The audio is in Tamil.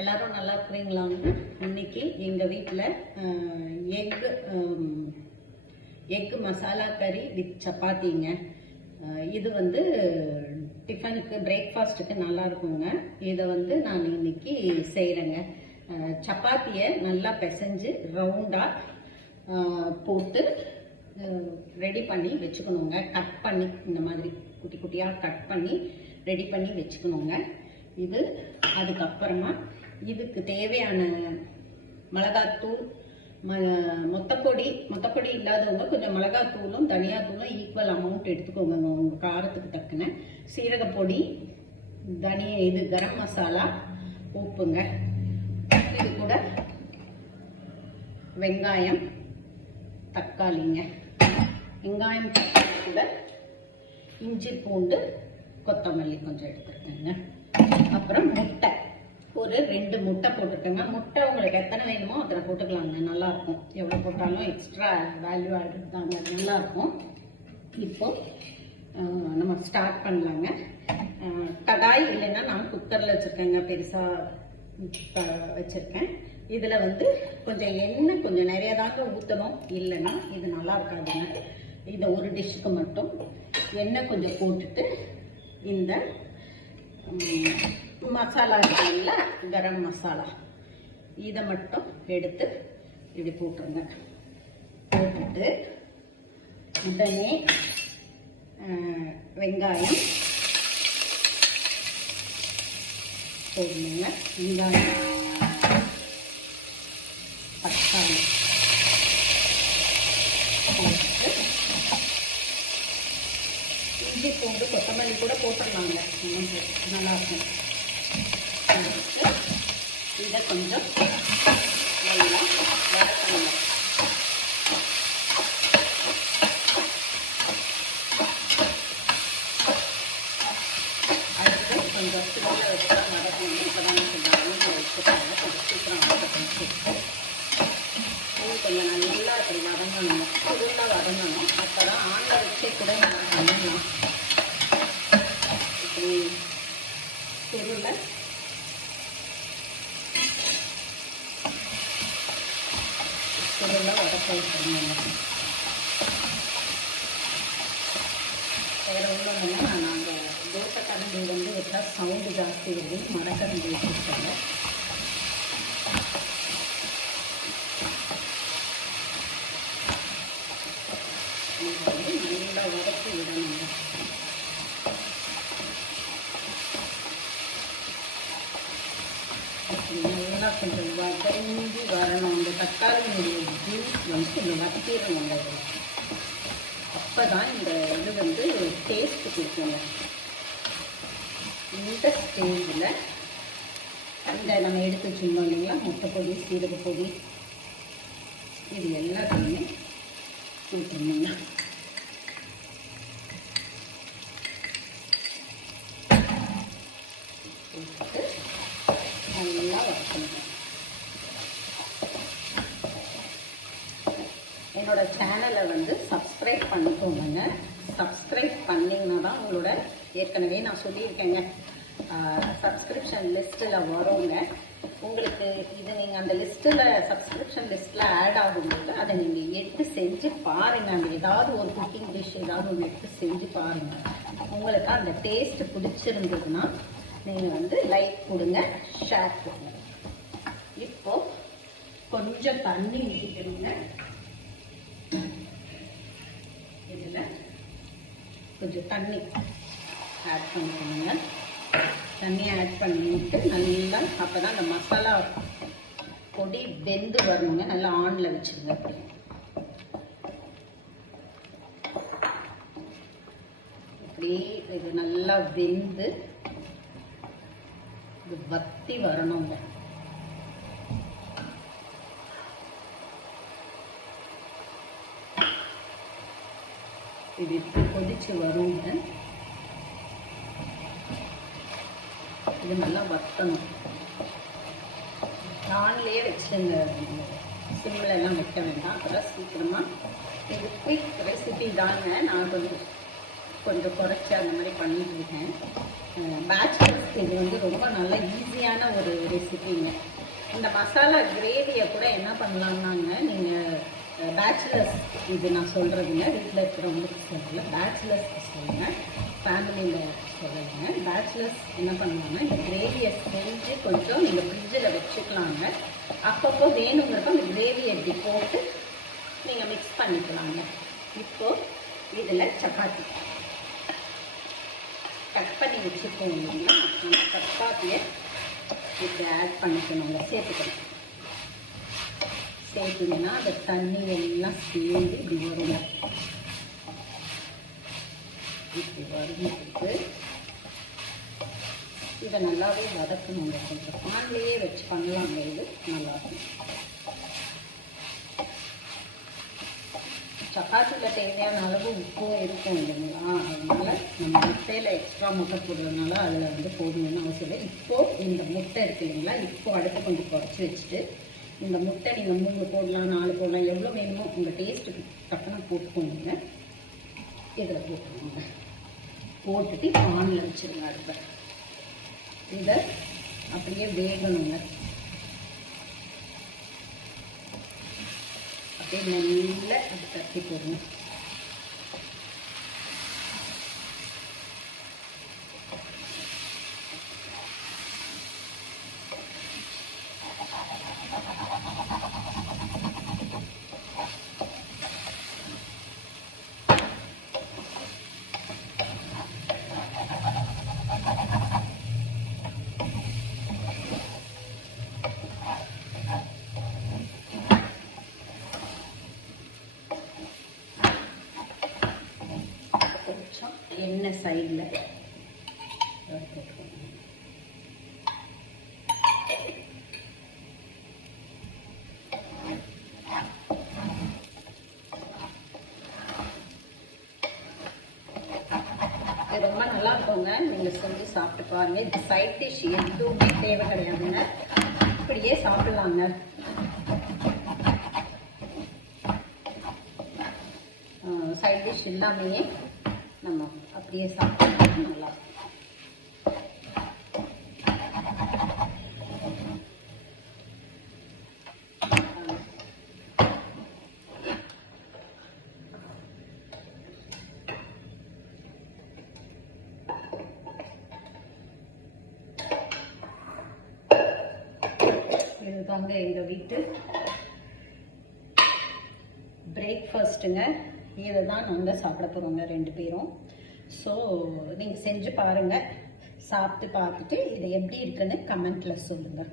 எல்லாரும் நல்லா இருக்கிறீங்களாங்க? இன்னைக்கு எங்கள் வீட்டில் எக் மசாலா கறி வித் சப்பாத்திங்க. இது வந்து டிஃபனுக்கு பிரேக்ஃபாஸ்ட்டுக்கு நல்லா இருக்குங்க. இதை வந்து நான் இன்னைக்கு செய்கிறேங்க. சப்பாத்தியை நல்லா பிசைஞ்சு ரவுண்டாக போட்டு ரெடி பண்ணி வச்சுக்கணுங்க. கட் பண்ணி இந்த மாதிரி குட்டி குட்டியாக கட் பண்ணி ரெடி பண்ணி வச்சுக்கணுங்க. இது அதுக்கப்புறமா இதுக்கு தேவையான மிளகாத்தூள், மொத்தப்பொடி இல்லாதவங்க கொஞ்சம் மிளகாத்தூளும் தனியாத்தூளும் ஈக்குவல் அமௌண்ட் எடுத்துக்கோங்க உங்கள் காரத்துக்கு தக்கன. சீரகப்பொடி, கரம் மசாலா, உப்புங்க. இது கூட வெங்காயம், தக்காளிங்க. வெங்காயம் தக்காளி கூட இஞ்சி பூண்டு கொத்தமல்லி கொஞ்சம் எடுத்துருக்கேங்க. அப்புறம் முட்டை, ஒரு 2 முட்டை போட்டிருக்கேங்க. முட்டை உங்களுக்கு எத்தனை வேணுமோ அதில் போட்டுக்கலாங்க, நல்லாயிருக்கும். எவ்வளோ போட்டாலும் எக்ஸ்ட்ரா வேல்யூ ஆட் தாங்க, நல்லாயிருக்கும். இப்போ நம்ம ஸ்டார்ட் பண்ணலாங்க. கடாய் இல்லைன்னா நான் குக்கரில் வச்சுருக்கேங்க, பெருசாக வச்சுருக்கேன். இதில் வந்து கொஞ்சம் எண்ணெய் கொஞ்சம் நிறைய தாங்க ஊற்றணும், இல்லைன்னா இது நல்லா இருக்காதுங்க. இதை ஒரு டிஷ்ஷுக்கு மட்டும் எண்ணெய் கொஞ்சம் போட்டுட்டு இந்த மசாலா இருக்குல்ல, கரம் மசாலா, இதை மட்டும் எடுத்து இப்படி போட்டுருங்க. போட்டுட்டு உடனே வெங்காயம் போடணுங்க. வெங்காயம், தக்காளி போட்டு இஞ்சி பூண்டு கொத்தமல்லி கூட போட்டுடலாங்க, நல்லாயிருக்கும். இதை கொஞ்சம் நல்லா வதக்கணுங்க. அடுத்து கொஞ்சம் சில வச்சு வதக்கணும். இப்போ தான் கொஞ்சம் அழுகி வச்சுட்டாங்க, கொஞ்சம் சீக்கிரம் வதக்கணும். கொஞ்சம் நல்லா இப்படி வதங்கணும், சுருளாக வதங்கணும். அப்போ தான் ஆனில் வச்சே கூட நம்ம பண்ணலாம். இப்படி சுருளை வதக்க வச்சுருந்தோங்க. வேறு உள்ளவங்கன்னா நாங்கள் தோசை கரண்டி வந்து வச்சா சவுண்டு ஜாஸ்தி வருது, மரக்கரண்டி வச்சுருக்காங்க. நல்லா வதக்கி விடணுங்க. நல்லா கொஞ்சம் வதங்கி வரணும். இந்த தக்காளியினுடைய ஜூஸ் வந்து கொஞ்சம் வதக்கிடணுங்க. அப்போ தான் இந்த இது வந்து டேஸ்ட்டு கொடுக்குங்க. இந்த ஸ்டேஜில் இந்த நம்ம எடுத்து வச்சுருந்தோம் இல்லைங்களா, முட்டைப்பொடி, சீரகப்பொடி, இது எல்லாத்தையுமே போட்டுருணுங்க. போட்டு நல்லா வதக்கணும். என்னோட சேனலை வந்து சப்ஸ்கிரைப் பண்ணிக்கோங்க. சப்ஸ்கிரைப் பண்ணிங்கன்னா தான் உங்களோட, ஏற்கனவே நான் சொல்லியிருக்கேங்க, சப்ஸ்கிரிப்ஷன் லிஸ்ட்டில் வருங்க. உங்களுக்கு இது நீங்கள் அந்த லிஸ்ட்டில் சப்ஸ்கிரிப்ஷன் லிஸ்ட்டில் ஆட் ஆகும்போது அதை நீங்கள் எடுத்து செஞ்சு பாருங்கள். அந்த ஏதாவது ஒரு குக்கிங் டிஷ் ஏதாவது ஒன்று எடுத்து செஞ்சு பாருங்கள். உங்களுக்கு அந்த டேஸ்ட் பிடிச்சிருந்ததுன்னா நீங்கள் வந்து லைக் கொடுங்க, ஷேர் கொடுங்க. இப்போ கொஞ்சம் தண்ணி ஊற்றிக்கிறீங்க. இதில் கொஞ்சம் தண்ணி ஆட் பண்ணிக்கணுங்க. தண்ணி ஆட் பண்ணிட்டு நல்லா, அப்போ தான் அந்த மசாலா பொடி வெந்து வரணுங்க. நல்லா ஆனில் வச்சுருங்க. இப்படி இது நல்லா வெந்து இது வத்தி வரணுங்க. இது இப்படி கொதிச்சு வருங்க. இது நல்லா வத்தணும். ஆன்லேயே வச்சுருங்க, சிம்மில் எல்லாம் வைக்க வேண்டாம். அப்போதான் சீக்கிரமாக இது குயிக் ரெசிபி தாங்க. நான் கொஞ்சம் கொஞ்சம் குறைச்சி அந்த மாதிரி பண்ணிட்டு இருக்கேன். பேச்சுலர்ஸ்க்கு இது வந்து ரொம்ப நல்ல ஈஸியான ஒரு ரெசிபிங்க. இந்த மசாலா கிரேவியை கூட என்ன பண்ணலாம்னாங்க, நீங்கள் பேச்சுலர்ஸ், இது நான் சொல்கிறதுங்க, வீட்டில் இருக்கிறவங்களுக்கு சொல்லலை, பேச்சுலர்ஸ்க்கு சொல்லுங்கள், ஃபேமிலியில் சொல்லுங்க. பேச்சுலர்ஸ் என்ன பண்ணுவாங்கன்னா, இந்த கிரேவியை செஞ்சு கொஞ்சம் நீங்கள் ஃப்ரிட்ஜில் வச்சுக்கலாங்க. அப்பப்போ வேணுங்கிறப்ப அந்த கிரேவியை இப்படி போட்டு நீங்கள் மிக்ஸ் பண்ணிக்கலாங்க. இப்போது இதில் சப்பாத்தி கட் பண்ணி வச்சுருக்கோம் இல்லைங்களா, அந்த சப்பாத்தியை இப்படி ஆட் பண்ணிக்கணுங்க, சேர்த்துங்கன்னா அந்த தண்ணி எல்லாம் சேர்ந்து இப்படி வருங்க. இப்படி வரும்போது இதை நல்லாவே வதக்கணுங்க. கொஞ்சம் பான்லேயே வச்சு பண்ணலாங்க, இது நல்லாயிருக்கும். சப்பாத்தியில் தேவையான அளவு உப்பும் இருக்கும் இல்லைங்களா, அதனால் நம்ம முட்டையில் எக்ஸ்ட்ரா முட்டை போடுறதுனால அதில் வந்து போடணும்னு அவசியம் இல்லை. இப்போது இந்த முட்டை இருக்குது இல்லைங்களா, இப்போது அடுத்து கொஞ்சம் குறைச்சி வச்சுட்டு இந்த முட்டை நீங்கள் 3 போடலாம், 4 போடலாம், எவ்வளோ வேணுமோ உங்கள் டேஸ்ட்டுக்கு தக்கன போட்டுக்கோங்க. இதில் போட்டுக்கோங்க, போட்டுட்டு பானில் வச்சுருங்க. அடுப்பை இதை அப்படியே வேகணுங்க. அப்படியே நல்ல அது தட்டி போடணும். எண்ணெய் சைடில் ரொம்ப நல்லா இருக்குங்க. நீங்கள் செஞ்சு சாப்பிட்டு பாருங்க. இது சைட் டிஷ் எதுவுமே தேவை கிடையாதுங்க, இப்படியே சாப்பிடலாங்க. சைட் டிஷ் இல்லாமையே நம்ம அப்படியே சாப்பிட்டோம்னா நல்லா இருக்கும். இதுதாங்க எங்கள் வீட்டு பிரேக்ஃபாஸ்ட்டுங்க. இதை தான் நாங்கள் சாப்பிட போகிறோங்க 2 பேரும். ஸோ நீங்கள் செஞ்சு பாருங்கள், சாப்பிட்டு பார்த்துட்டு இதை எப்படி இருக்குன்னு கமெண்ட்டில் சொல்லுங்கள்.